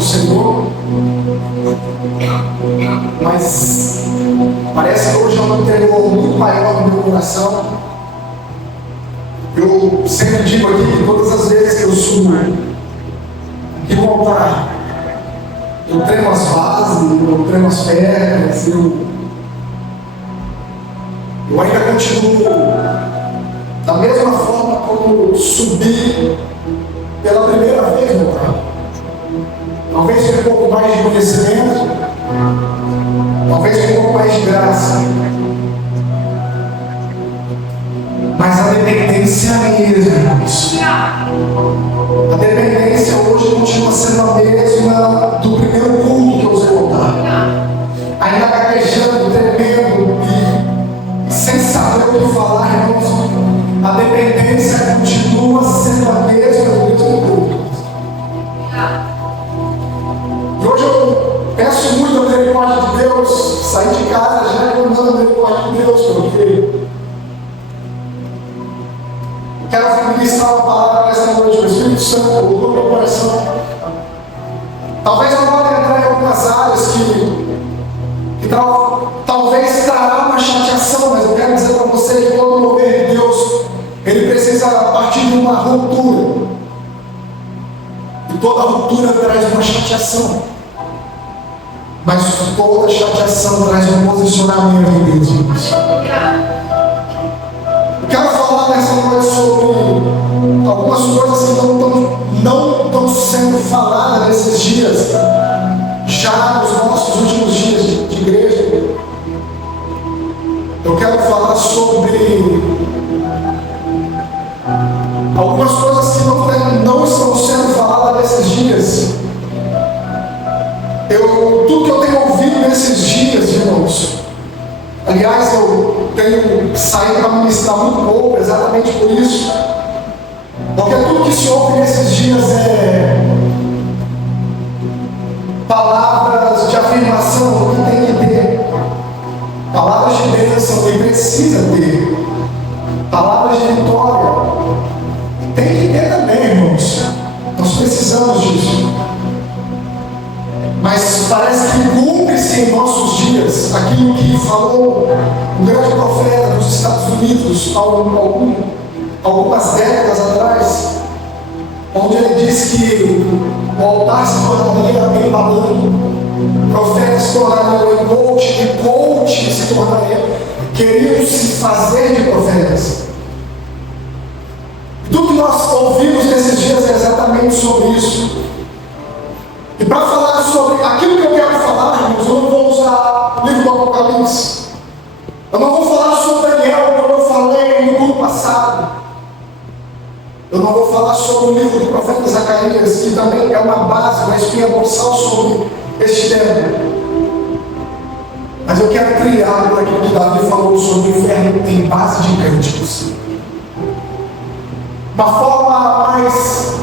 do Senhor, mas parece que hoje é um temor muito maior no meu coração. Eu sempre digo aqui que todas as vezes que eu subo aqui no altar, eu tremo as bases, eu tremo as pernas, eu ainda continuo da mesma forma como subi pela primeira vez no altar. Talvez com um pouco mais de conhecimento, talvez com um pouco mais de graça, mas a dependência é a mesma, irmãos. A dependência hoje continua sendo a mesma do primeiro culto que eu usei no altar. Ainda gaguejando, tremendo e sem saber o que falar, irmãos. A dependência continua sendo a mesma do mesmo culto. E hoje eu peço muito a misericórdia de Deus, sair de casa já reclamando a misericórdia de Deus, porque quero ministrar uma palavra nessa noite. O Espírito Santo colocou no meu coração. Talvez eu vá entrar em algumas áreas que talvez trará uma chateação, mas eu quero dizer para você que todo mover de Deus, ele precisa partir de uma ruptura. E toda ruptura traz uma chateação. Mas toda chateação traz um posicionamento em Deus, irmãos. Quero falar nessa noite sobre algumas coisas que não estão sendo faladas nesses dias, já nos nossos últimos dias de igreja. Eu quero falar sobre algumas coisas que não estão sendo faladas nesses dias. Tudo que eu tenho ouvido nesses dias, irmãos, aliás, eu tenho saído para ministrar muito pouco, exatamente por isso. Porque tudo que se ouve nesses dias é palavras de afirmação que tem que ter, palavras de bênção que precisa ter, palavras de vitória tem que ter também, irmãos. Nós precisamos disso. Mas parece que cumpre-se em nossos dias aquilo que falou um grande profeta dos Estados Unidos algumas décadas atrás, onde ele disse que o altar se tornaria bem balando, profetas se tornariam em coach, e coach se tornaria, queriam se fazer de profetas. Tudo que nós ouvimos nesses dias é exatamente sobre isso. E para falar sobre aquilo que eu quero falar, irmãos, eu não vou usar o livro do Apocalipse. Eu não vou falar sobre Daniel, como eu falei no culto passado. Eu não vou falar sobre o livro do profeta Zacarias, que também é uma base, uma espinha dorsal sobre este tema. Mas eu quero criar por aquilo que Davi falou sobre o inferno em base de cânticos. Uma forma mais,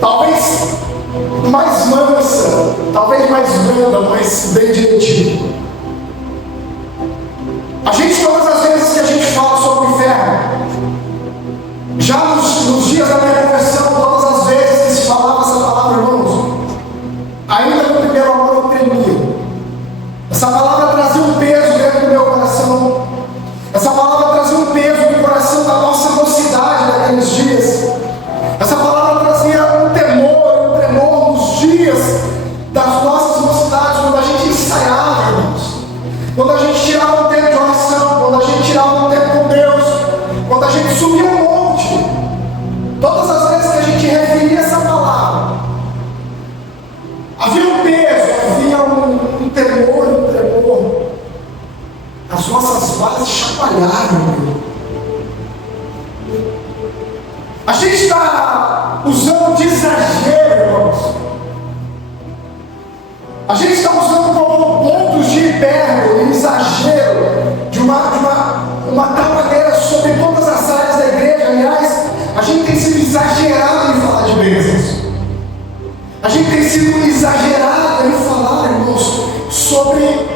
talvez mais mansa, talvez mais branda, mas bem direitinho. A gente, todas as vezes que a gente fala sobre o inferno, já nos dias da minha conversão, todas as vezes que se falava essa palavra, irmãos, ainda no primeiro amor eu tremia. Essa palavra trazia um peso dentro do meu coração. Essa palavra trazia um peso no coração da nossa mocidade naqueles dias. Essa palavra trazia um tremor nos dias das nossas mocidades, quando a gente ensaiava, irmãos. Quando a gente tirava um tempo de oração, quando a gente tirava um tempo com Deus, quando a gente subia um monte. Todas as vezes que a gente referia essa palavra, havia um peso, havia um tremor. As nossas bases chacoalharam. A gente está usando de exagero, irmãos. A gente está usando como pontos de hipérbole, exagero, de uma tal maneira sobre todas as áreas da igreja. Aliás, a gente tem sido exagerado em falar de bênçãos. A gente tem sido exagerado em falar, irmãos, sobre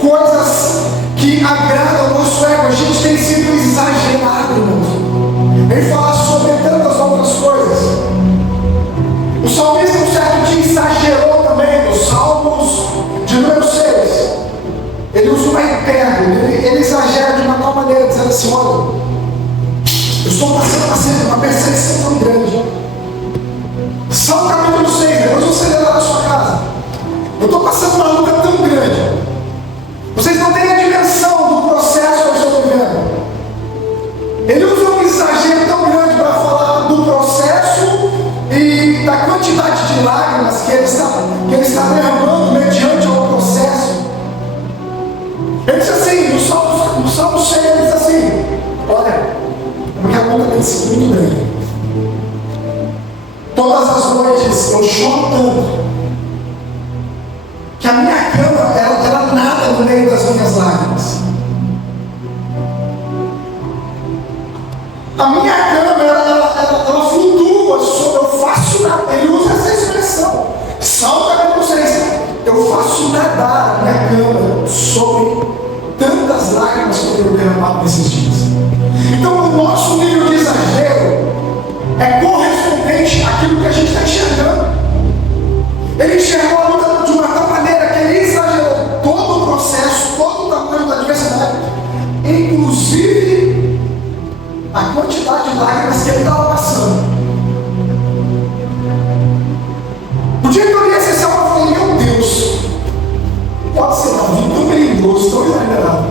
coisas que agradam o nosso ego. A gente tem sido exagerado, irmãos, em falar sobre tantas outras coisas. O salmista, no certo ele pega, ele exagera de uma tal maneira, dizendo assim: olha, eu estou passando uma perseguição tão grande. Salmo capítulo 6, depois você lê lá na sua casa. Eu estou passando uma luta tão grande. Vocês não têm a dimensão do processo que eu estou vivendo. Ele usa um exagero tão grande para falar do processo e da quantidade de lágrimas que ele está derramando mediante ao processo. Ele diz assim, no Salmo 6, ele diz assim: olha, minha luta tem sido muito grande. Todas as noites eu choro tanto que a minha cama ela nada no meio das minhas lágrimas. A minha cama ela flutua sobre, eu faço nada. Ele usa essa expressão. Salmo capítulo 6. Eu faço nadar a minha cama sobre tantas lágrimas que eu tenho derramado nesses dias. Então o nosso nível de exagero é correspondente àquilo que a gente está enxergando. Ele enxergou a luta de uma tal maneira que ele exagerou todo o processo, todo o tamanho da adversidade, inclusive a quantidade de lágrimas que ele estava passando. O dia que eu li esse salmo, eu falei: meu Deus, pode ser Davi tão melindroso, tão exagerado.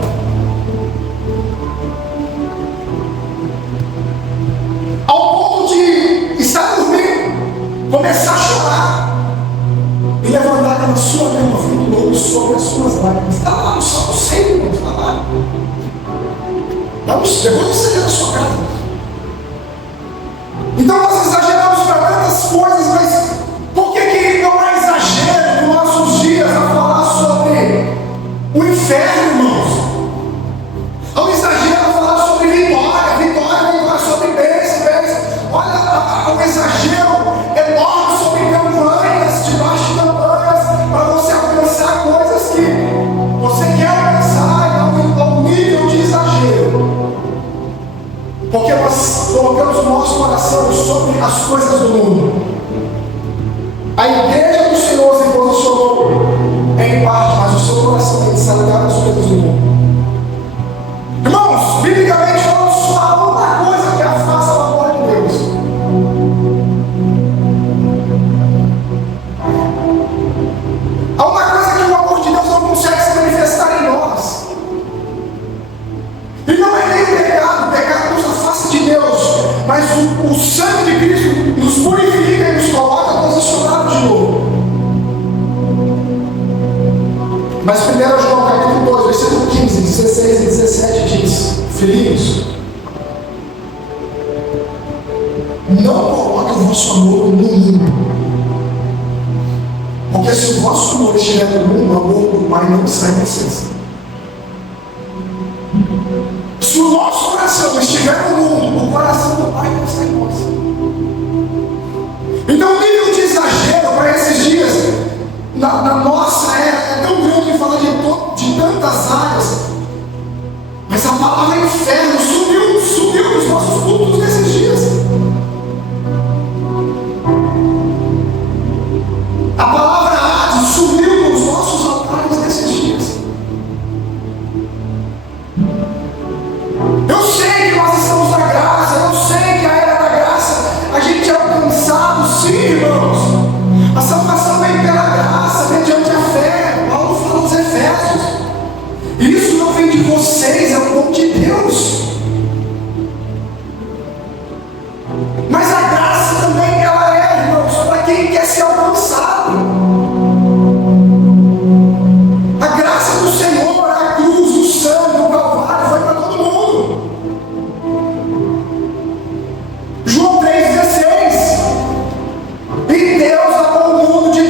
Ao ponto de estar dormindo, começar a chorar e levantar na sua cama, flutuando sobre as suas lágrimas. Está lá no Salmo 6, irmão, está lá. Depois você lê na sua casa. Então nós exageramos para tantas coisas, mas por que não há exagero nos nossos dias a falar sobre o inferno, irmãos? Há um exagero a falar sobre vitória, sobre bênção. Olha, há um exagero enorme sobre campanhas, debaixo de campanhas, para você alcançar coisas que você quer alcançar a um nível de exagero. Porque nós colocamos o nosso coração sobre as coisas do mundo. A igreja do Senhor se posicionou em parte, mas o seu coração tem que estar ligado às coisas do mundo. Irmãos, biblicamente falando, só há uma coisa que afasta o amor de Deus. Há uma coisa que o amor de Deus não consegue se manifestar em nós. E não é nem o pecado nos afasta de Deus, mas o sangue de Cristo nos purifica e nos coloca posicionados de novo. Mas 1 João capítulo 2, versículo 15, 16 e 17 diz: filhinhos, não coloque o vosso amor no mundo, porque se o vosso amor estiver no mundo, o amor do Pai não está em vocês. Se o nosso coração estiver no mundo, o coração do Pai não está em nós. Então o nível de exagero para esses dias na nossa era é tão grande de falar de tantas áreas, mas a palavra inferno subiu dos nossos cultos nesses dias. A palavra Hades subiu dos nossos altares nesses dias. Eu sei que nós estamos na graça, eu sei que a era da graça, a gente é alcançado, sim, irmãos. A salvação vem pela graça, mediante a fé. Paulo fala aos Efésios. Isso não vem de vocês, é o dom de Deus. Mas a graça também, ela é, irmãos, para quem quer ser alcançado. A graça do Senhor, a cruz, o sangue, o Calvário, foi para todo mundo. João 3,16. E Deus amou o mundo de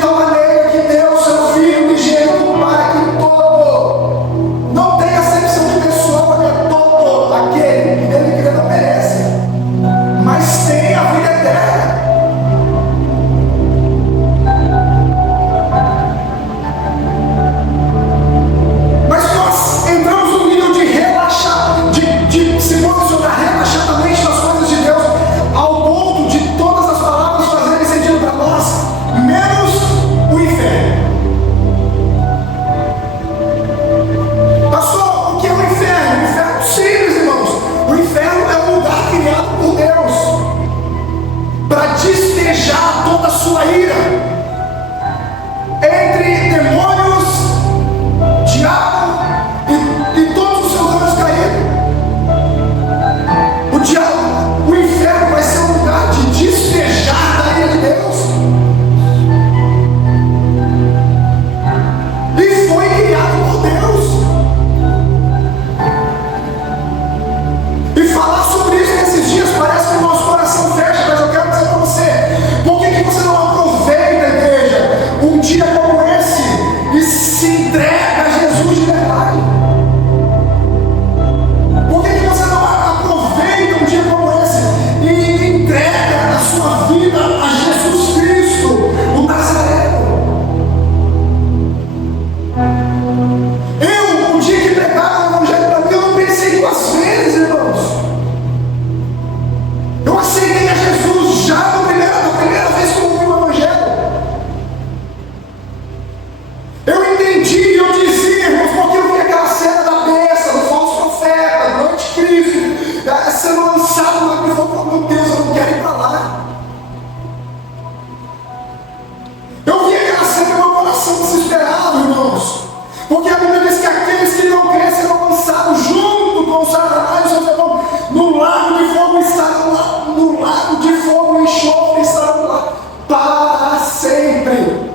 Porque a Bíblia diz que aqueles que não crescem serão lançados junto com Satanás e seus irmãos no lago de fogo estarão lá, no lago de fogo e enxofre estarão lá para sempre.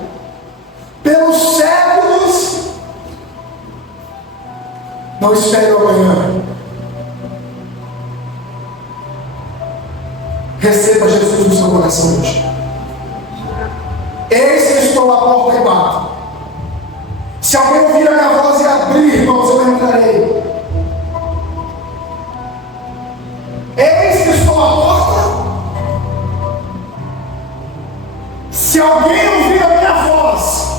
Pelos séculos, não espere o amanhã. Receba Jesus no seu coração hoje. Eis que estou à porta e bato. Se alguém ouvir a minha voz e abrir, irmãos, eu entrarei. Eis que estou à porta. Se alguém ouvir a minha voz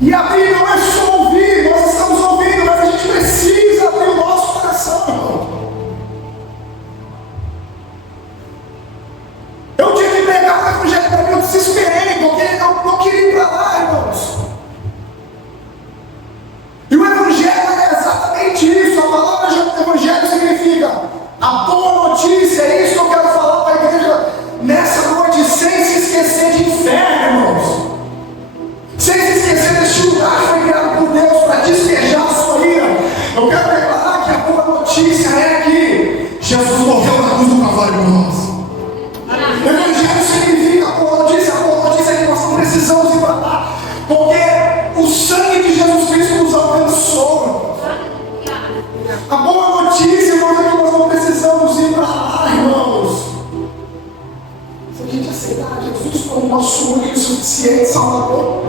e abrir, não é só ouvir, nós estamos ouvindo, mas a gente precisa abrir o nosso coração, irmão. Eu tive que pregar o evangelho para mim, eu desesperei, porque eu não queria ir para lá, irmãos. E o evangelho é exatamente isso. A palavra evangelho significa a boa notícia. É isso que eu quero falar para a igreja nessa noite, sem se esquecer de inferno, irmãos. Sem se esquecer deste lugar que foi criado por Deus para despejar a sua ira. Eu quero declarar que a boa notícia é que Jesus morreu na cruz do Calvário por nós. O evangelho significa a boa notícia é que nós não precisamos ir para lá, porque o sangue de Jesus Cristo nos alcançou. A boa notícia, irmãos, é que nós não precisamos ir para lá, irmãos. Se a gente aceitar Jesus como nosso único e suficiente Salvador.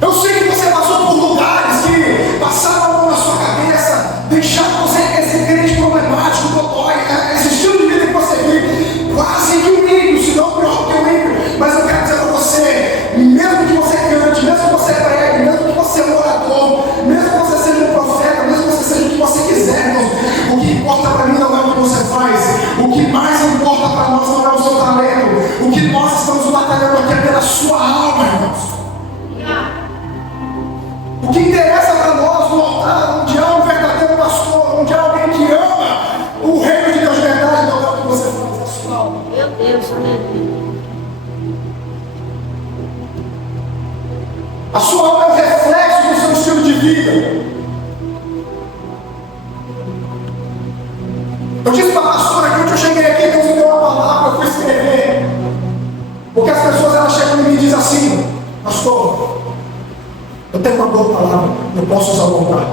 Eu sei que você passou por lugares que passaram a mão na sua cabeça, deixaram você esse crente problemático, dodói, esse estilo de vida que você vive, quase que um ímpio, se não pior que um ímpio. Mas eu quero dizer para você, mesmo que você cante, mesmo que você pregue, mesmo que você é um orador, mesmo que você seja um profeta, mesmo que você seja o que você quiser, irmãos, o que importa para mim não é o que você faz, o que mais importa para nós não é o seu talento, o que nós estamos batalhando aqui é pela sua alma, irmãos. O que interessa para nós no altar, onde há um verdadeiro pastor, onde há alguém que ama o reino de Deus de verdade, não é o que você faz, é a sua alma. Meu Deus, a sua alma é o reflexo do seu estilo de vida. Eu disse para a pastora que onde eu cheguei aqui, Deus me deu uma palavra, eu fui escrever. Porque as pessoas elas chegam e me dizem assim: pastor, eu tenho uma boa palavra, eu posso usar o altar.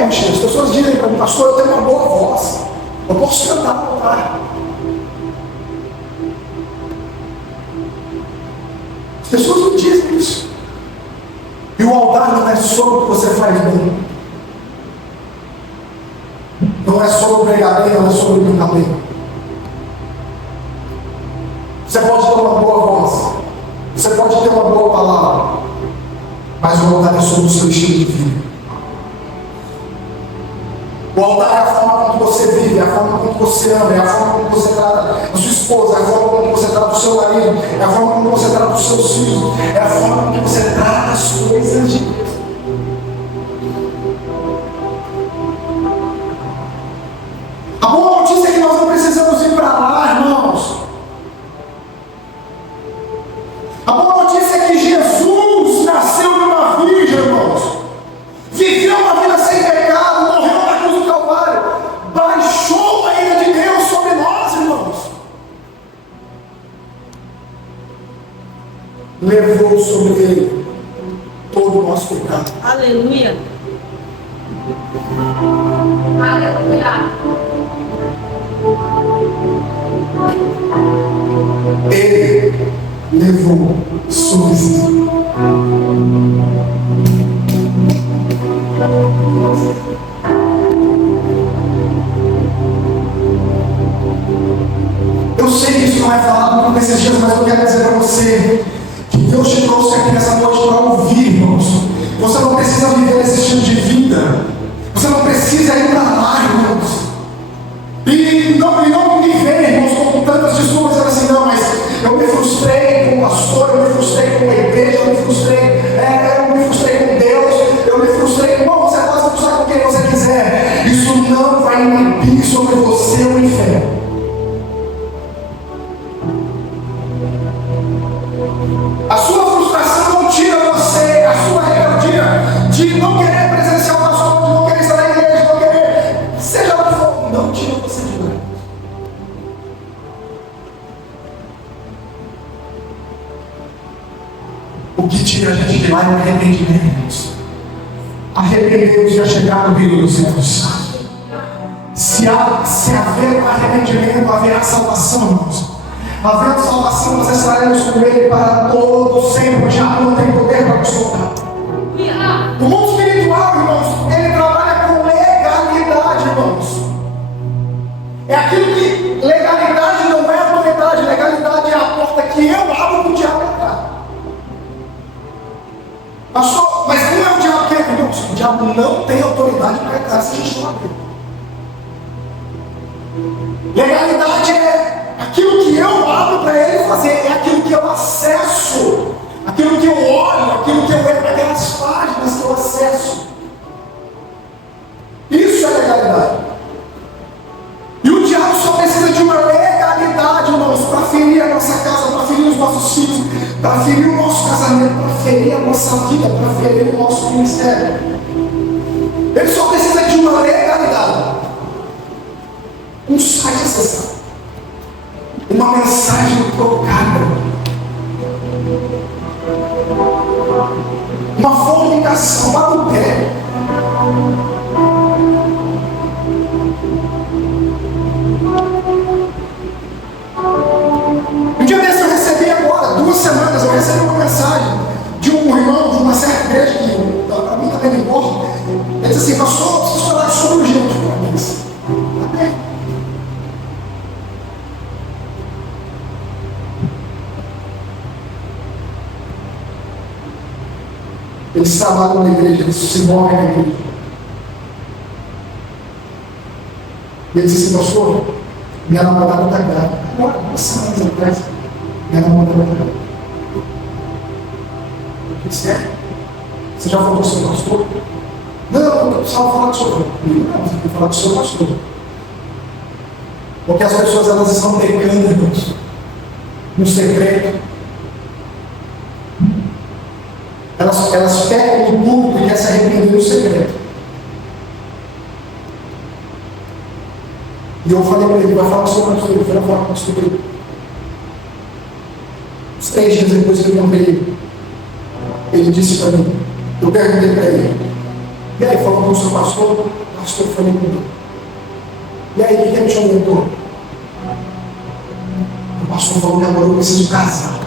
Concha, as pessoas dizem para mim: pastor, eu tenho uma boa voz, eu posso cantar no altar. As pessoas me dizem isso. E o altar não é sobre o que você faz bem. Não é sobre pregar bem, não é sobre brincar bem. Você pode ter uma boa voz, você pode ter uma boa palavra, mas o altar é sobre o seu estilo de vida. O altar é a forma como você vive, é a forma como você ama, é a forma como você trata a sua esposa, é a forma como você trata o seu marido, é a forma como você trata os seus filhos, é a forma como você trata as coisas de Deus. A boa notícia é que nós não precisamos ir para lá, irmãos. A boa notícia é que Jesus nasceu de uma virgem, irmãos. Viveu uma vida sem pecado, morreu na cruz do Calvário, baixou a ira de Deus sobre nós, irmãos. Levou sobre ele todo o nosso pecado. aleluia. Aleluia. Ele levou sobre si. Eu sei que isso não é falado por esses dias, mas eu quero dizer para você que Deus te trouxe aqui nessa noite para ouvir, irmãos. Você não precisa viver esse estilo de vida. Você não precisa ir para lá, irmãos. E não me ver, irmãos, com tantas desculpas assim, não, mas eu me frustrei com o pastor, eu me frustrei com a igreja, eu me frustrei com Deus, eu me frustrei com... Bom, você pode se frustrar com quem você quiser. Isso não vai inibir sobre você o inferno. A sua frustração de não querer presenciar o pastor, de não querer estar na igreja, de não querer, seja lá o que for, não tira você de lá. O que tira a gente de lá é o arrependimento. Arrependemos de chegar no reino dos céus. Se haver arrependimento, haverá salvação, irmãos. Havendo salvação, nós estaremos com Ele para todo sempre. O diabo não tem poder para nos tocar. O mundo espiritual, irmãos, ele trabalha com legalidade, irmãos. É aquilo que legalidade não é autoridade. Legalidade é a porta que eu abro para o diabo entrar. Pastor, mas não é o diabo que é, irmãos. O diabo não tem autoridade para entrar se a gente não abrir. Legalidade é aquilo que eu abro para ele fazer, é aquilo que eu acesso, aquilo que eu olho, aquilo que eu entro naquelas páginas que eu acesso. Isso é legalidade. E o diabo só precisa de uma legalidade, irmãos, para ferir a nossa casa, para ferir os nossos filhos, para ferir o nosso casamento, para ferir a nossa vida, para ferir o nosso ministério. Ele só precisa de uma legalidade. Um site acessado, uma mensagem trocada, uma fornicação, uma adultério. Um dia desse eu recebi agora, 2 semanas, eu recebi uma mensagem de um irmão de uma certa igreja que para mim também não importa. Ele disse assim: pastor, eu preciso falar sobre o urgente para mim. Amém. Eles trabalham na igreja, eles se movem na igreja. E ele disse assim: pastor, minha namorada está grávida. Agora, 2 semanas atrás, minha namorada está grávida. Eu disse: é? Você já falou com o seu pastor? Não, eu precisava falar com o senhor. Não, você tem que falar com o seu pastor. Porque as pessoas, elas estão pecando, irmãos, no secreto. Elas pecam no público e querem se arrepender no segredo. E eu falei para ele: vai falar com o seu pastor. Ele foi lá falar com o pastor. Uns 3 dias depois que eu lembrei ele, ele disse para mim, eu perguntei para ele: e aí, falou com o seu pastor? O pastor falou comigo. E aí, o que ele te orientou? O pastor falou que agora eu preciso casar.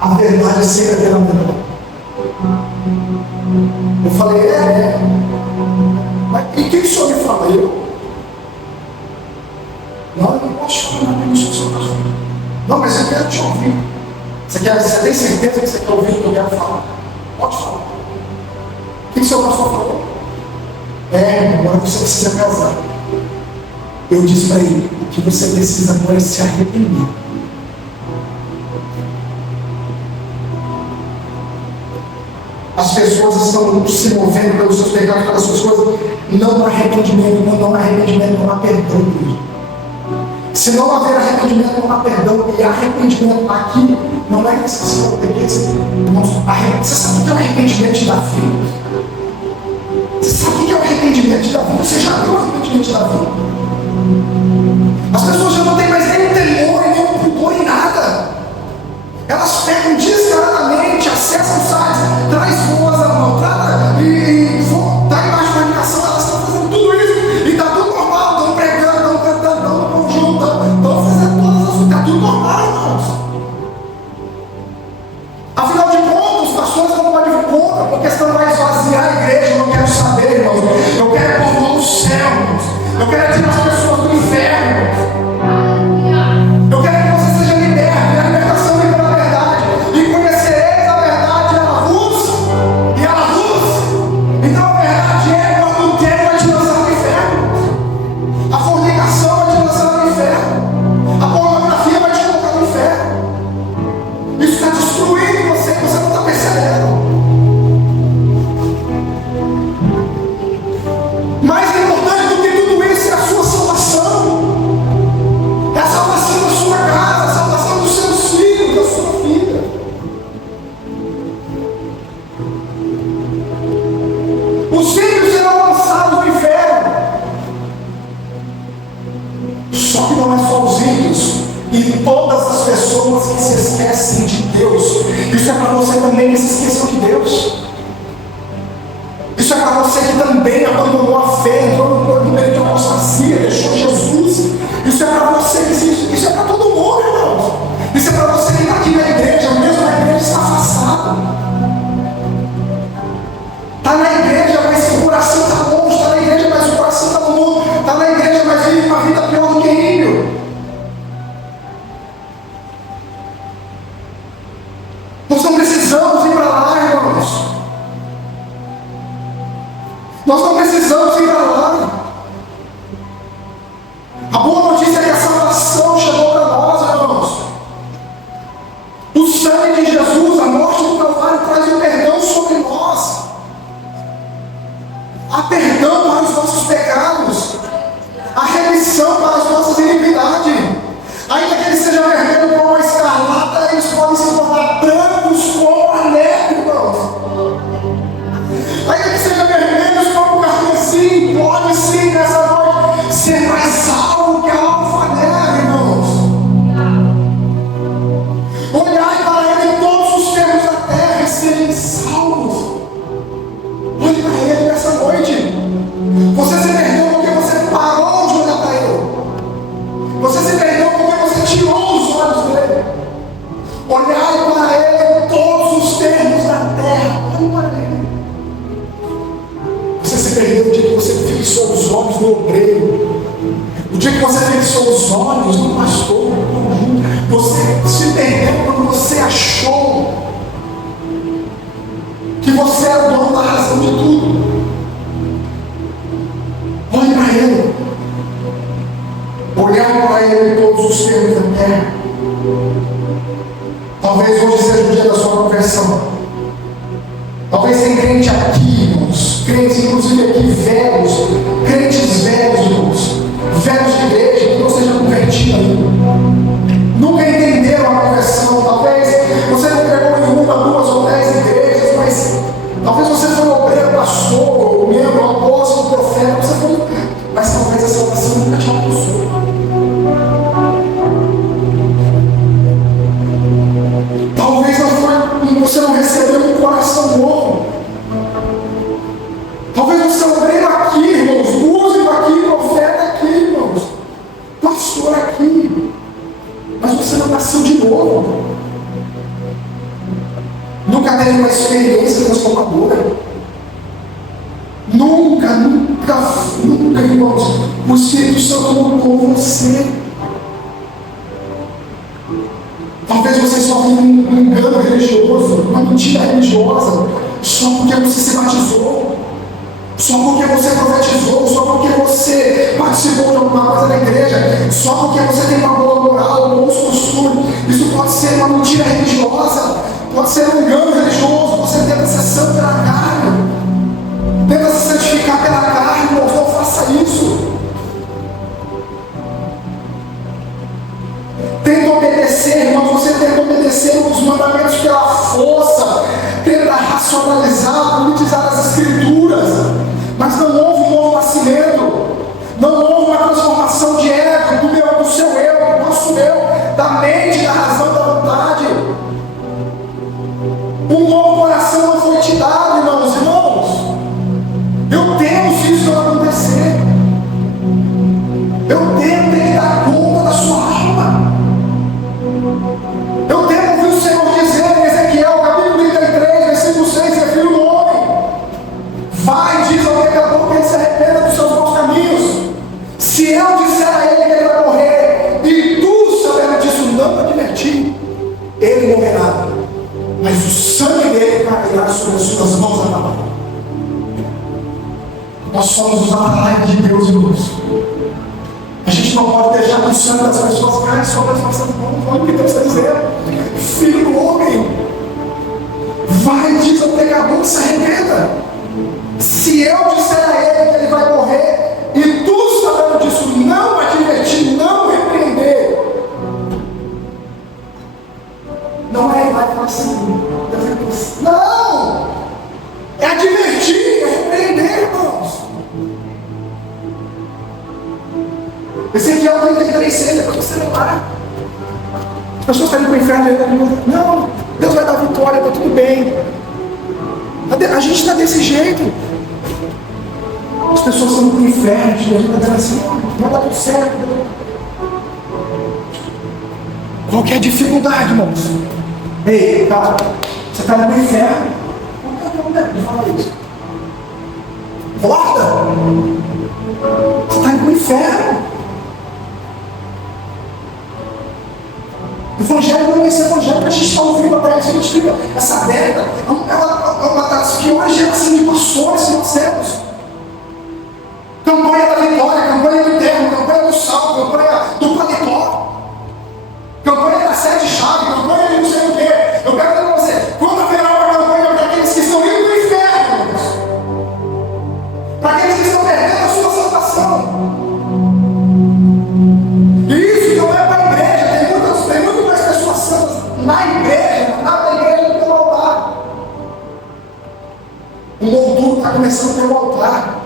A verdade é sempre pela melhor. Eu falei: mas e o que o senhor me fala? Não, eu não posso falar nada disso, senhor pastor. Não, mas eu quero te ouvir. Você tem certeza que você quer ouvir o que eu quero falar? Pode falar. O que o seu pastor falou? Agora você precisa casar. Eu disse para ele: o que você precisa agora é se arrepender. As pessoas estão se movendo pelos seus pecados, pelas suas coisas. Não há arrependimento, não há arrependimento, não há perdão. Se não haver arrependimento, não há perdão. E arrependimento aqui não é que você não tem que dizer. Você sabe o que é o arrependimento de Davi? Você sabe o que é o arrependimento de Davi? Você já viu o arrependimento de Davi? As pessoas já não têm mais nenhum temor, nenhum pudor em nada. Elas pegam descaradamente, acessam sites, traz boas à mão, tá embaixo da indicação, elas estão fazendo tudo isso e está tudo normal, estão pregando, estão cantando, estão no conjunto, estão fazendo todas as coisas, está tudo normal, irmãos. Afinal de contas, os pastores não podem vir contra, porque senão vai esvaziar a igreja. Eu não quero saber, irmãos. Eu quero povoar o céu, irmãos. Eu quero tirar as pessoas do inferno, irmãos. Eu quero que você seja liberto, e a libertação vem pela verdade. E conhecereis a verdade, ela vos. Então a verdade é: o adultério vai te lançar no inferno. A fornicação vai te lançar no inferno. A pornografia vai te colocar no só os ímpios e todas as pessoas que se esquecem de Deus. Isso é para você também que se esqueceu de Deus. Isso é para você que também abandonou a fé, entrou no meio de uma apostasia, deixou Jesus. Isso é para você, isso é para todo mundo, irmãos. Isso é para você que está aqui na igreja, mesmo na igreja está afastado. Está na igreja, mas o coração está longe. Está na igreja, mas o coração está no mundo. Está na igreja, mas vive uma vida pior do que ímpio. Nós não precisamos ir para lá, irmãos. Nós não precisamos ir para lá. A boa notícia é que a salvação chegou para nós, irmãos. O sangue de Jesus, a morte do Calvário, traz o perdão sobre nós. Há perdão para os nossos pecados. Há remissão para as nossas iniquidades. Ainda que ele seja vermelho como a escarlata, eles podem se tornar brancos como a neve, irmãos. Ainda que sejam vermelhos como o carmesim, pode sim nessa noite ser mais alvo que a alfa-neve, irmãos. Olhai para ele em todos os termos da terra e sejam salvos. Olhe para ele nessa noite. Você se perdeu porque você parou de olhar para ele. Você se perdeu porque você tirou os olhos dele. Olhai para ele em todos os termos da terra. Olhe para ele. Você se perdeu o dia que você fixou os olhos no obreiro. O dia que você fixou os olhos no pastor. Você se perdeu quando você achou que você era o dono da razão de tudo. Olhe para ele. Olhar para ele em todos os termos da terra. Talvez hoje seja o dia da sua conversão. Talvez tem crente aqui, irmãos, crentes inclusive aqui velhos, crentes velhos, irmãos, velhos de igreja, que não sejam convertidos ainda. Nunca entenderam a conversão. Talvez você não pregou em uma, duas ou 10 igrejas, mas talvez você foi um obreiro, pastor, membro, apóstolo, profeta, você foi, mas talvez a salvação nunca te alcançou. Talvez você não recebeu um coração novo. Talvez você é obreiro aqui, irmãos, músico aqui, profeta aqui, irmãos, pastor aqui, mas você não nasceu de novo. Nunca teve uma experiência transformadora. Nunca, irmãos, o Espírito Santo mudou você. Talvez você só vive um engano religioso, uma mentira religiosa, só porque você se batizou, só porque você profetizou, só porque você participou de alguma coisa da igreja, só porque você tem uma boa moral, bons costumes. Isso pode ser uma mentira religiosa, pode ser um engano religioso. Você tenta ser santo pela carne, tenta se santificar pela carne, irmãos, não faça isso. Tenta obedecer, irmãos, você tenta obedecer os mandamentos pela força, tenta racionalizar, politizar as escrituras, mas não houve um novo nascimento, não houve uma transformação de ego, do seu eu, do nosso eu, da mente, da razão, da vontade. Um novo coração não foi te dado, irmãos. Eu temo se isso não acontecer. Eu temo ter que dar conta da sua alma. Eu temo ouvir o Senhor dizer em Ezequiel, capítulo 33, versículo 6, é filho do homem. Vai, diz ao pecador, que ele se arrependa dos seus maus caminhos. Se eu disser a ele que ele vai morrer, e tu, sabendo disso, não te advertir, ele morrerá. Mas o sangue dele cairá sobre as suas mãos a trabalhar. Nós somos os atalaios de Deus, irmãos. A gente não pode deixar que o sangue das pessoas caia sobre as nossas mãos. Olha o que Deus está dizendo. Filho do homem, vai, diz ao pecador, que se arrependa. Se eu disser a ele que ele vai morrer, e tu, sabendo disso, não advertir, não repreender, não é ele vai falar assim, não, é advertir, é repreender, irmãos. Ezequiel 33, voltar. As pessoas estão indo para o inferno. Não, Deus vai dar vitória, está tudo bem. A gente está desse jeito. As pessoas estão indo para o inferno, a gente está dizendo assim, não vai dar tudo certo. Qualquer dificuldade, irmãos. Ei, cara, você está indo para o inferno. Não deve falar isso. Volta! Você está indo para o inferno. O evangelho não é esse evangelho que a gente está ouvindo até a gente fica. Essa década é uma das piores gerações de pastores que nós temos. Campanha da vitória, campanha do terno, campanha do sal, campanha do paletó, campanha da sete chave, campanha de não sei o quê. Eu quero dizer para você, quando haverá uma campanha para aqueles que estão indo para o inferno, para aqueles que estão perdendo a sua salvação. E isso não é para a igreja, tem muito mais pessoas santas na igreja, na igreja do que no altar. O monturo está começando pelo altar.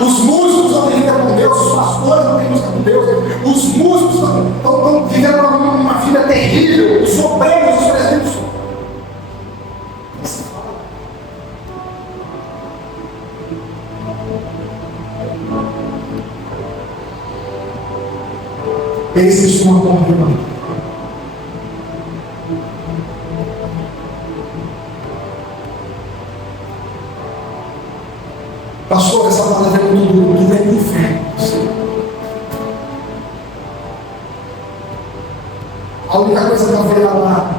Os músicos não têm vida com Deus, os pastores não têm vida com Deus, os músicos estão vivendo uma vida terrível, os obreiros, os presbíteros. Existe uma compra. Pastor, essa palavra é muito dura, tudo é do inferno. A única coisa que haverá lá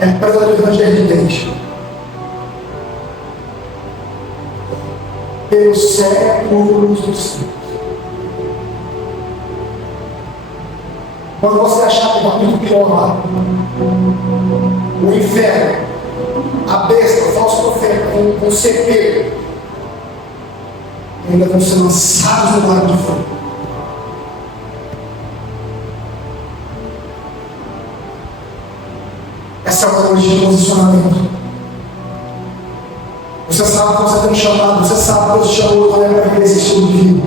é presa do evangelho de Deus. Pelos séculos dos séculos. Quando você achar que está muito pior lá, o inferno, a besta, o falso profeta, com CP, ainda vão ser lançados no lago de fogo. Essa é uma origem de posicionamento. Você sabe que você tem um chamado, você sabe que Deus te chamou para viver esse estilo de vida.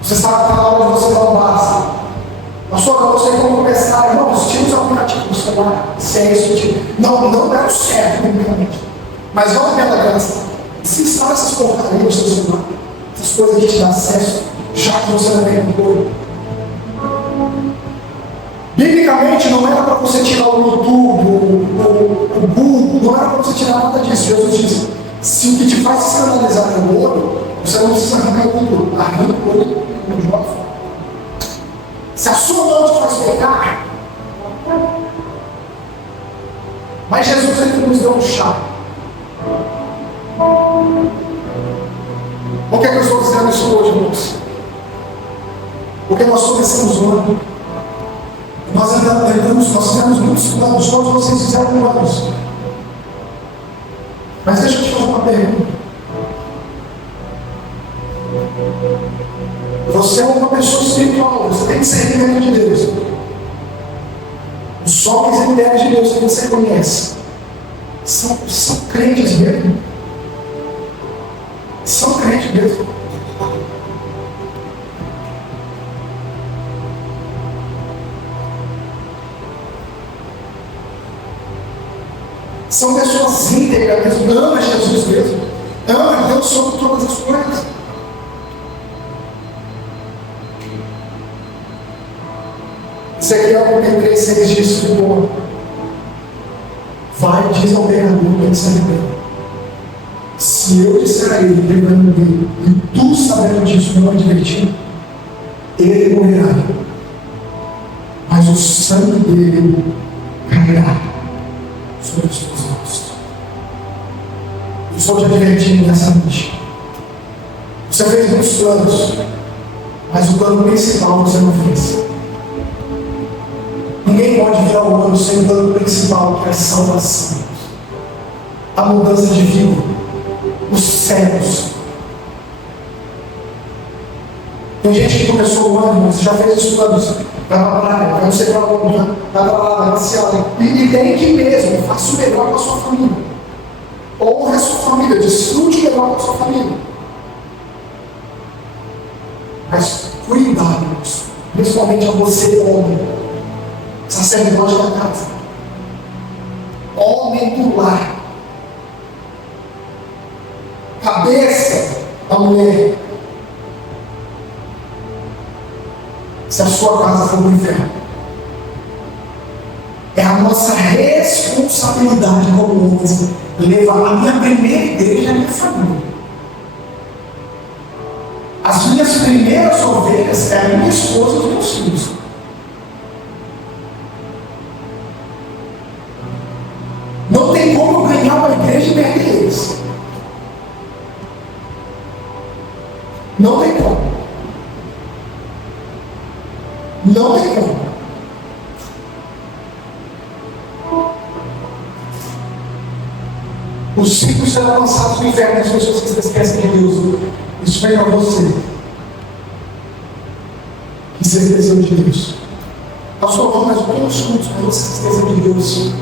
Você sabe que na hora de você não basta. Pastor, eu não sei como começar. Irmãos, tira os aplicativos do celular. Sem isso, não deram certo, biblicamente. Mas vamos pela graça. Se instala essas porcarias no seu celular, essas coisas que te dão acesso, já que você não tem controle. Biblicamente não era para você tirar o YouTube, o Google, não era para você tirar nada disso. Jesus disse: se o que te faz escandalizar é o ouro, você não precisa arrancar o ouro, arranca o ouro e joga fora. Se a sua mão te faz pecar, mas Jesus ele nos deu um chá. Por que eu estou dizendo isso hoje, irmãos? Porque nós começamos o ano. Nós fizemos muitos planos, todos vocês fizeram planos. Mas deixa eu te fazer uma pergunta. Você é uma pessoa espiritual, você tem discernimento de Deus. Os homens e mulheres de Deus que você conhece são crentes mesmo. São crentes mesmo. São pessoas íntegras mesmo, amam Jesus mesmo, amam Deus sobre todas as coisas. Ezequiel 43:6 diz: Senhor, vai, diz ao governador que ele se arrependa. Se eu disser a ele, pregando dele, e tu sabendo disso, não advertir, ele morrerá, mas o sangue dele cairá sobre os seus olhos. Eu estou te advertindo nessa noite. Você fez muitos planos, mas o plano principal você não fez. Ninguém pode virar o ano sem o plano principal, que é a salvação, a mudança de vida, os céus. Tem gente que começou o ano, você já fez os planos, vai para a praia, vai não sei para onde, vai para lá, vai passear, e tem que ir mesmo, faça o melhor com a sua família, honre a sua família, desfrute o melhor com a sua família. Mas cuidado, principalmente a você, homem, sacerdote da casa, homem do lar, cabeça da mulher. Se a sua casa for um inferno, é a nossa responsabilidade como homens levar a minha primeira igreja à minha família. As minhas primeiras ovelhas é a minha esposa e os meus filhos. Não tem como eu ganhar uma igreja e perder eles. Não tem como. Não tem como. Os ciclos serão lançados no inferno, as pessoas que se esquecem de Deus. Isso vem a você. Que se esqueceu de Deus. Pastor, mas bons cultos, mas você se esqueceu de Deus.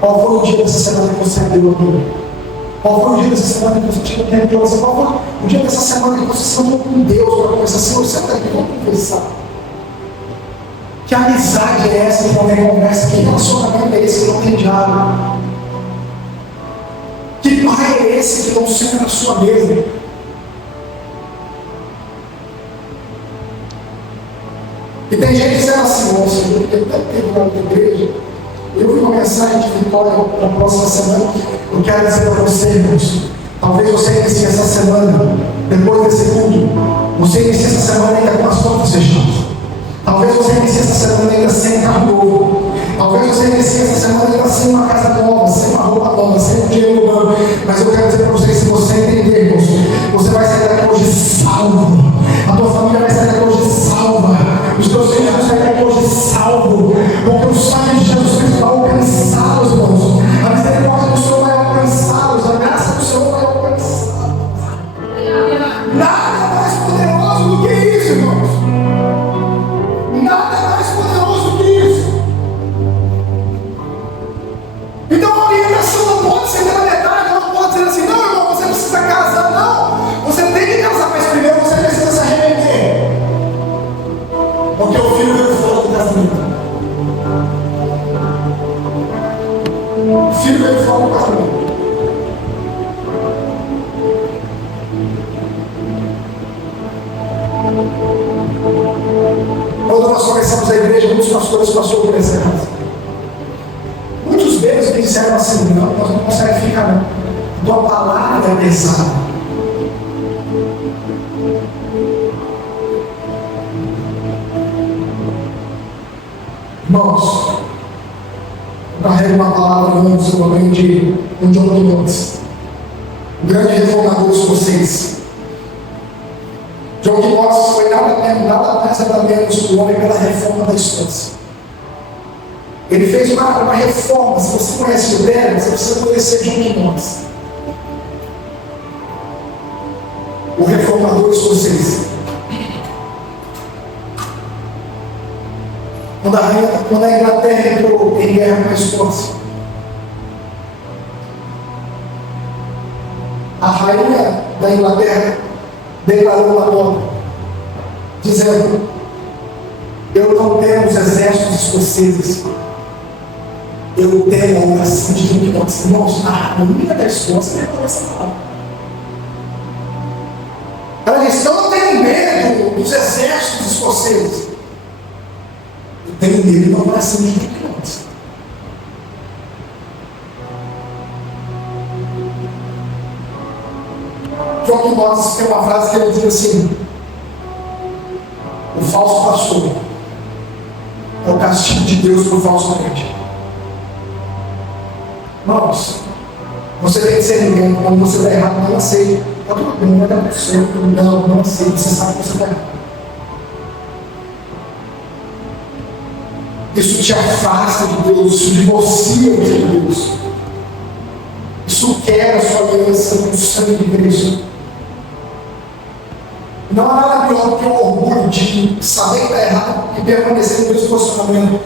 Qual foi o dia dessa semana que você abriu a Bíblia? Qual foi o dia dessa semana que você tinha tempo de oração? Qual foi o dia dessa semana que você se encontrou com Deus para conversar? Senhor, senta aqui, vamos conversar. Que amizade é essa que não tem conversa? Que relacionamento é esse que não tem diálogo? Que pai é esse que não senta na sua mesa? E tem gente dizendo assim, nossa, eu tenho tanto tempo na outra igreja, eu vi uma mensagem de vitória para a próxima semana. Eu quero dizer para você, irmãos, talvez você inicie essa semana, depois desse culto, você inicie essa semana ainda com as portas fechadas. Talvez você inicie essa semana ainda sem carro novo. Talvez você inicie essa semana ainda sem uma casa nova, sem uma roupa nova, sem um dinheiro no banco. Mas eu quero dizer para vocês, se você entender, irmãos, você vai sair daqui hoje salvo. A tua família vai sair daqui hoje salva. Os teus filhos vão sair daqui hoje salvo. Porque o sangue de Jesus Cristo vai alcançá-los, irmãos. A misericórdia do Senhor vai alcançá-los. A graça do Senhor vai alcançá-los. Nada mais poderoso do que isso, irmãos. Nada mais poderoso do que isso. Então a orientação não pode ser pela metade, não pode ser assim, não, irmão, você precisa casar, não. Você tem que casar, mas primeiro você precisa se arrepender. Porque o filho veio fora do casamento. O filho veio fora do casamento. Quando nós começamos a igreja, muitos pastores passaram por essa casa. Muitos deles me disseram assim, não, nós não conseguimos ficar não. Tua palavra é pesada. Irmãos, eu carrego uma palavra no seu nome de John Knox, o grande reformador escocês. John Knox foi nada mais nada menos que o homem pela reforma da Escócia. Ele fez uma reforma. Se você conhece o Lutero, você precisa conhecer John Knox, o reformador escocês. Quando a Inglaterra entrou em guerra com a Escócia, a rainha da Inglaterra declarou uma nota, dizendo: eu não tenho os exércitos escoceses, eu tenho a oração de John Knox. Irmãos, a rainha da Escócia declarou essa palavra. Ela disse: eu não tenho medo dos exércitos escoceses, eu tenho medo da oração de John Knox. John Knox tem uma frase que ele diz assim: o falso pastor é o castigo de Deus para o falso crente. Irmãos, você tem que ser ninguém. Quando você está errado, não aceita. Está tudo bem, não é da pessoa. Não aceita. Você sabe que você está errado. Isso te afasta de Deus, isso divorcia de Deus. Isso quebra a sua aliança com o sangue de Cristo. Não há nada pior do que o orgulho de saber que está errado e permanecer no mesmo posicionamento.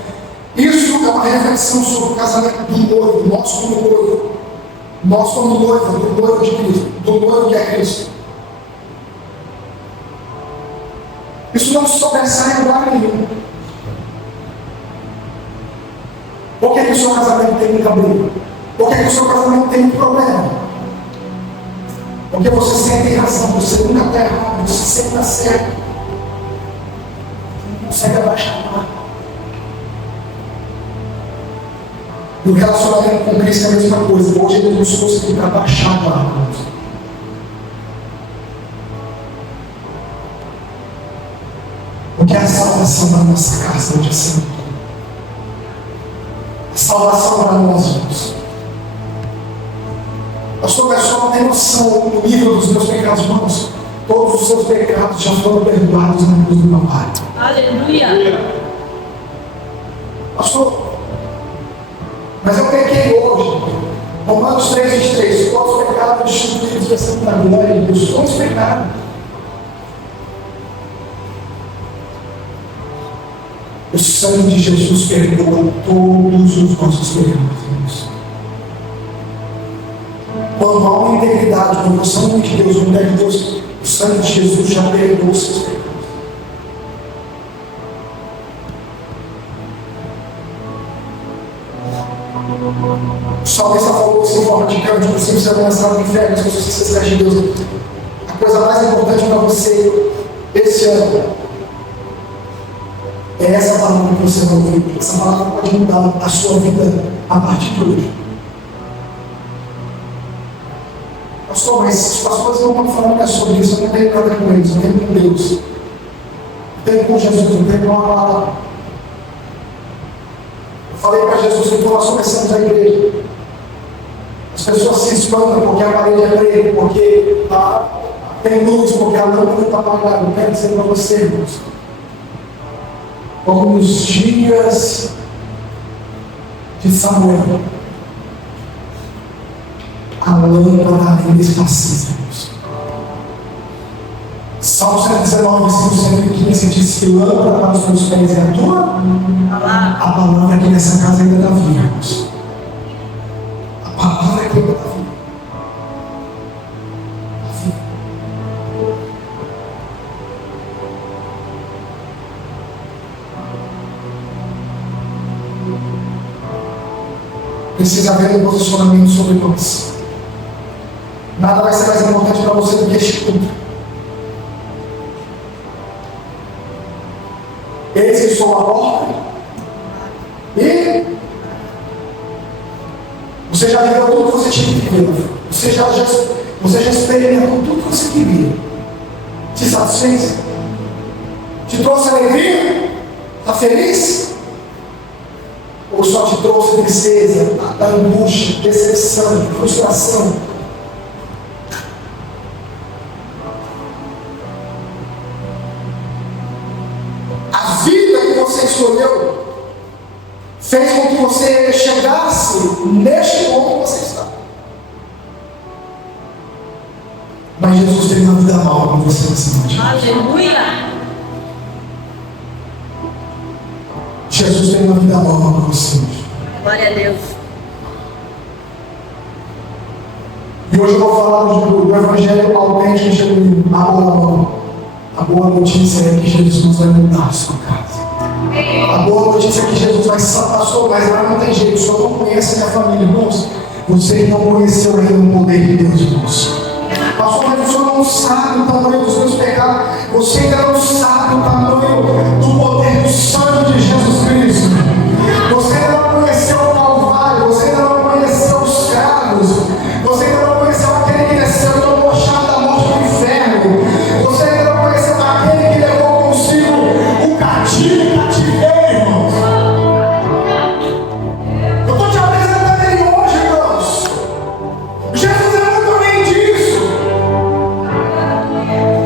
Isso é uma reflexão sobre o casamento do noivo, nós como noivo. Nós como noivo, do noivo de Cristo, do noivo que é Cristo. Isso não sobressai em lugar nenhum. Por que o seu casamento tem muita briga? Por que o seu casamento tem muito problema? Porque você sempre tem razão, você nunca está errado, você sempre está certo. Não consegue abaixar a guarda. E o relacionamento com Cristo é a mesma coisa. Hoje ele nos trouxe aqui para baixar a guarda. Porque a salvação da nossa casa hoje é sempre. A salvação para nós, irmãos. Pastor, mas só não tem noção do nível dos meus pecados, irmãos. Todos os seus pecados já foram perdoados na cruz do meu Pai. Aleluia. Pastor, mas eu pequei hoje. Romanos 3:23. Todos os pecados destituídos da Santa Glória de Deus. Todos os pecados. O sangue de Jesus perdoa todos os nossos pecados. Quando há uma integridade, quando você é um homem de Deus, uma mulher de Deus, o sangue de Jesus já perdoa os seus pecados. O salmista falou assim, em forma de cântico, se você não lançar no inferno, se você se esquece de Deus. A coisa mais importante para você esse ano é essa palavra que você vai ouvir. Essa palavra pode mudar a sua vida a partir de hoje. Pastor, mas os pastores não vão falar que é sobre isso. Eu não tenho nada com eles, eu tenho com Deus. Eu tenho com Jesus, eu tenho com a palavra. Eu falei para Jesus que nós começamos a igreja. As pessoas se espantam porque a parede é preta, porque tem luz, porque a lâmpada está apagada. Eu quero dizer para você, irmãos. Como nos dias de Samuel, a lâmpada ainda escasseia. Salmo 119, versículo 115 diz que lâmpada para os meus pés é a tua. A palavra aqui nessa casa ainda está viva, irmãos. A palavra aqui ainda está viva. Está viva. Precisa haver um posicionamento sobre nós. Nada vai ser mais importante para você do que este culto. Eis que sou a porta. E você já viveu tudo que você tinha que viver. Você já experimentou tudo que você queria. Te satisfez? Te trouxe alegria? Está feliz? Ou só te trouxe tristeza, angústia, decepção, frustração? A vida que você escolheu fez com que você chegasse neste ponto que você está. Mas Jesus teve uma vida nova com você nessa noite. Aleluia. Jesus tem uma vida nova para você. Glória a Deus. E hoje eu vou falar do Evangelho autêntico e genuíno. A boa notícia é que Jesus vai mudar a sua casa. A boa notícia é que Jesus vai salvar a sua casa. Mas não tem jeito, o senhor não conhece a minha família, irmãos. Você não conheceu ainda o poder de Deus, irmãos. Pastor, mas o senhor não sabe o tamanho dos meus pecados. Você ainda não sabe o tamanho do poder do sangue de Jesus Cristo. Você ainda não conheceu o Calvário. Você ainda não conheceu os cravos. Você ainda não conheceu aquele que desceu e tomou a chave da morte do inferno. Você ainda não conheceu aquele que levou consigo o cativeiro, irmãos. Eu estou te apresentando ele hoje, irmãos. Jesus é muito além disso.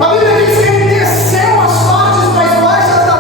A Bíblia diz que ele desceu às partes mais baixas da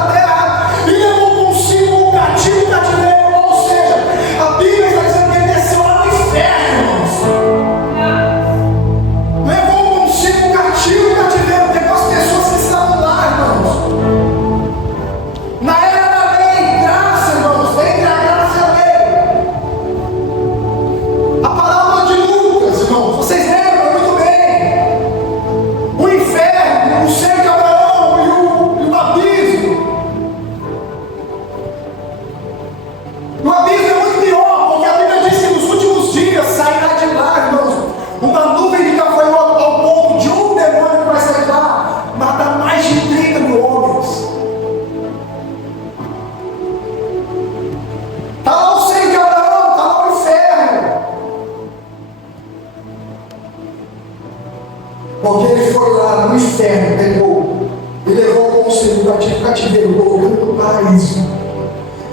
cativeiro, colocando no paraíso.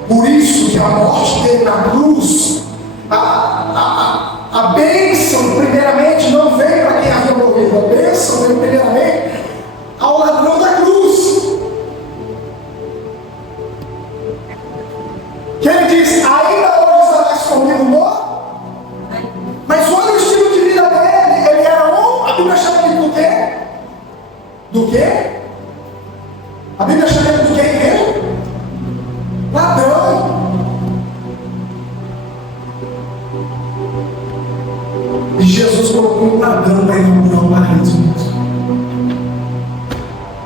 Por isso que a morte dele na cruz, a bênção, primeiramente, não veio para quem havia morrido. A bênção veio primeiramente ao ladrão da cruz. Que ele diz, ainda hoje estarás comigo, não? Mas olha o estilo de vida dele. Ele era a Bíblia chama ele do quê? Do quê? A Bíblia chama ele do quê? Ladrão. E Jesus colocou um ladrão para inaugurar o paraíso.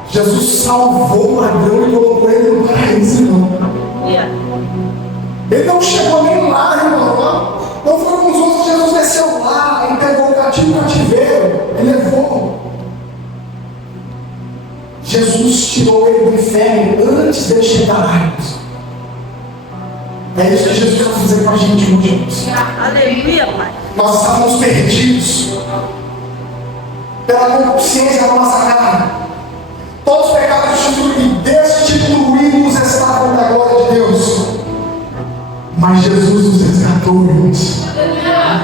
Jesus salvou o ladrão e colocou ele no paraíso, irmão. Ele não chegou nem lá, irmão. Não foram com os outros, Jesus desceu lá e pegou o cativeiro. Ele levou. Jesus tirou ele do inferno antes dele chegar lá. É isso que Jesus está fazendo com a gente hoje. Aleluia, Pai. Nós estávamos perdidos pela concupiscência da nossa carne. Todos os pecados destituídos estavam da glória de Deus. Mas Jesus nos resgatou, irmãos.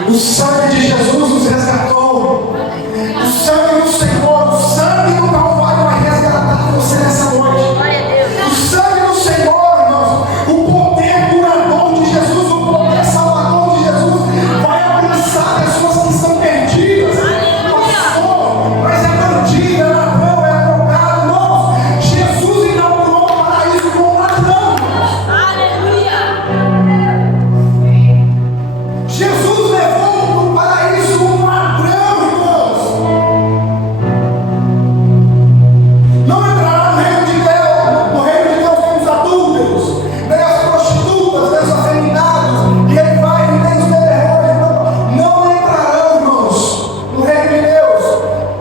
O sangue de Jesus nos resgatou. O sangue do Senhor, o sangue do Calvário vai resgatar você nessa noite. O sangue do Senhor, irmãos, o poder curador de Jesus, o poder salvador de Jesus, vai alcançar pessoas que estão perdidas. Pastor, mas é bandida, é ladrão, é drogado. Não, Jesus inaugurou o paraíso com um ladrão. Jesus levou para o paraíso um ladrão, irmãos. Não entrará no reino de Deus. No reino de Deus tem os adúlteros, tem as prostitutas, tem os afeminados, e ele vai e tem os beberrões. Não entrarão, irmãos, no reino de Deus.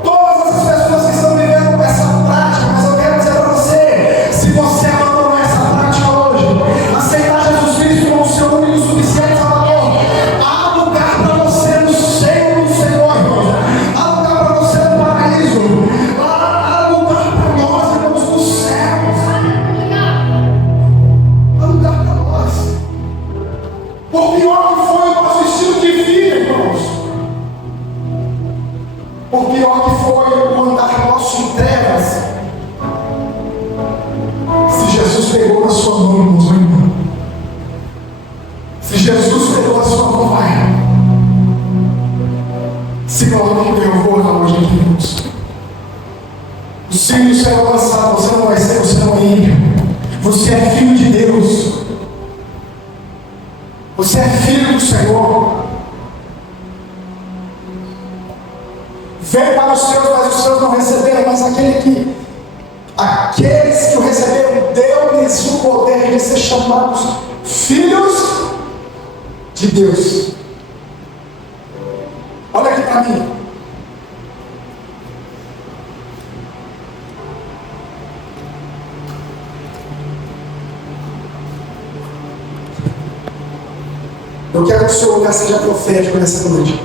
Todas essas pessoas que estão vivendo essa prática, mas eu quero dizer para você, se você abandonar essa prática hoje, aceitar Jesus Cristo como o seu único e suficiente Salvador, há lugar para você no seio do Senhor, irmãos. Há lugar para você no paraíso. Há lugar para nós, irmãos, nos céus. Há lugar para nós. Por pior que foi o nosso estilo de vida, irmãos, por pior que foi o andar nosso em trevas, se Jesus pegou na sua mão, irmãos, vai embora. Se Jesus pegou a sua mão, vai. Se coloque em pé, eu vou orar hoje aqui, irmãos. O Senhor será alcançado, você não vai ser, você não é ímpio. Você é filho de Deus. Você é filho do Senhor. Veio para os seus, mas os seus não receberam, mas aqueles que o receberam, deu-lhes o poder de ser chamados filhos de Deus. Olha aqui para mim. Eu quero que o seu lugar seja profético nessa noite.